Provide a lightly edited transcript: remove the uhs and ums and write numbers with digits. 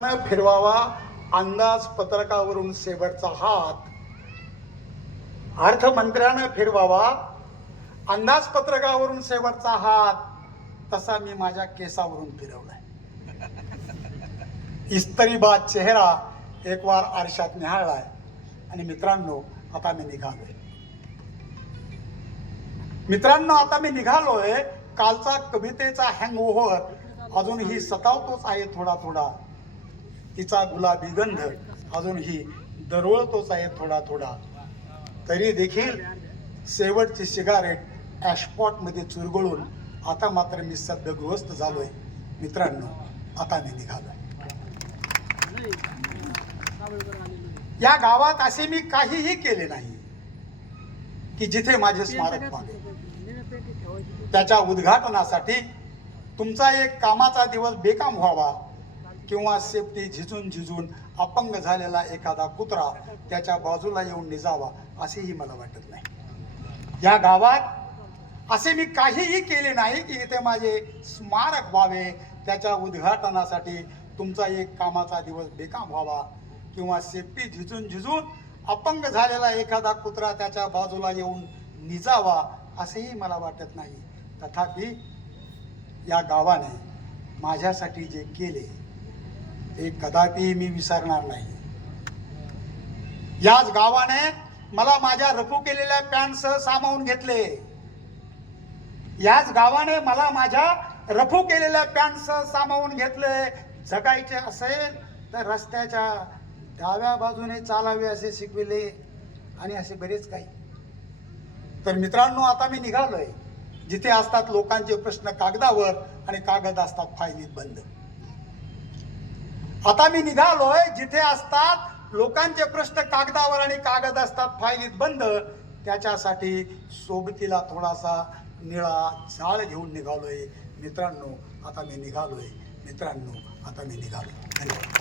फिरवावा अंदाजपत्रकावरून शेवटचा हात, अर्थमंत्र्यानं फिरवावा अंदाजपत्रकावरून शेवटचा हात, तसा मी माझ्या केसावरून फिरवलाय. इस्त्रीबाद चेहरा एक वार आरशात निहाळलाय. आणि मित्रांनो, आता मी निघालोय. कालचा कवितेचा हँगओव्हर अजूनही सतावतोच आहे थोडा थोडा. तिचा गुलाबी गंध अजूनही दरवळतोच आहे थोडा थोडा. तरी देखील शेवटची सिगारेट ॲशपॉट मध्ये चुरगळून आता मात्र मी सद्यगृहस्थ झालोय. मित्रांनो, आता मी निघालोय. या गावात असे मी काहीही केले नाही की जिथे माझे स्मारक व्हावे. त्याच्या उद्घाटनासाठी तुमचा एक कामाचा दिवस बेकाम व्हावा किंवा सेफ्टी झिजून अपंग झालेला एखादा कुत्रा त्याच्या बाजूला येऊन निजावा, असेही मला वाटत नाही. या गावात असे मी काहीही केले नाही की इथे माझे स्मारक व्हावे. त्याच्या उद्घाटनासाठी तुमचा एक कामाचा दिवस बेकाम व्हावा किंवा सेफ्टी झिजून अपंग झालेला एखादा कुत्रा त्याच्या बाजूला येऊन निजावा, असेही मला वाटत नाही. तथापि या गावाने माझ्यासाठी जे केले ते कदापि मी विसरणार नाही. याच गावाने मला माझ्या रफू केलेल्या पॅन्टसह सामावून घेतले. याच गावाने मला माझ्या रफू केलेल्या पॅन्टसह सामावून घेतले. जगायचे असेल तर रस्त्याच्या डाव्या बाजूने चालावे असे शिकविले, आणि असे बरेच काही. तर मित्रांनो, आता मी निघालोय. जिथे असतात लोकांचे प्रश्न कागदावर आणि कागद असतात फायलीत बंद. आता मी निघालोय जिथे असतात लोकांचे प्रश्न कागदावर आणि कागद असतात फायलीत बंद. त्याच्यासाठी सोबतीला थोडासा निळा जाळ घेऊन निघालोय. मित्रांनो, आता मी निघालोय. धन्यवाद.